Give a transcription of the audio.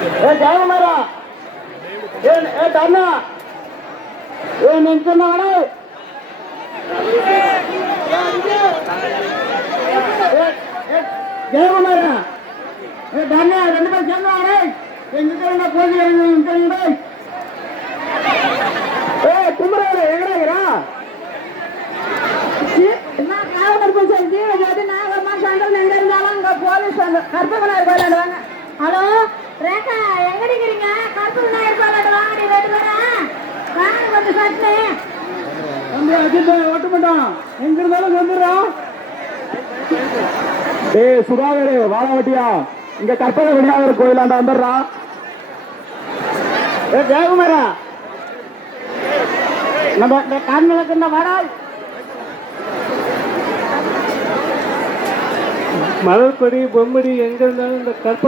ஜெயகுமாரா அண்ணா நின்றுனாலே ஜெயகுமாரா அண்ணா 2 பேர் சேர்ந்தாரு எங்கிட்ட போய் குமரா எங்கடா என்ன காவலர் செஞ்சு நாகமா சண்டல் எங்க இருந்தாலும் அங்க போலீஸ் கற்பகனார் கோயிலாடுவாங்க. ஹலோ ரேகா எங்க நிக்கிறீங்க? கற்பகனார் கோயிலாடு வாங்கடி 2 பேரும் வாங்க கொஞ்சம் சட்டு தம்பி அஜித் ஓட்ட மாட்டான் எங்க இருந்தாலும் வந்துடுறோம். டேய் சுதாகரே வாழாவட்டியா இங்க கற்பக விநாயகர் கோயிலாண்ட வந்துடுறான். ஜெயகுமாரா நம்ம காண்களுக்கு இந்த வரால் மலர்படி பொம்மடி எங்க இருந்தாலும் இந்த கற்ப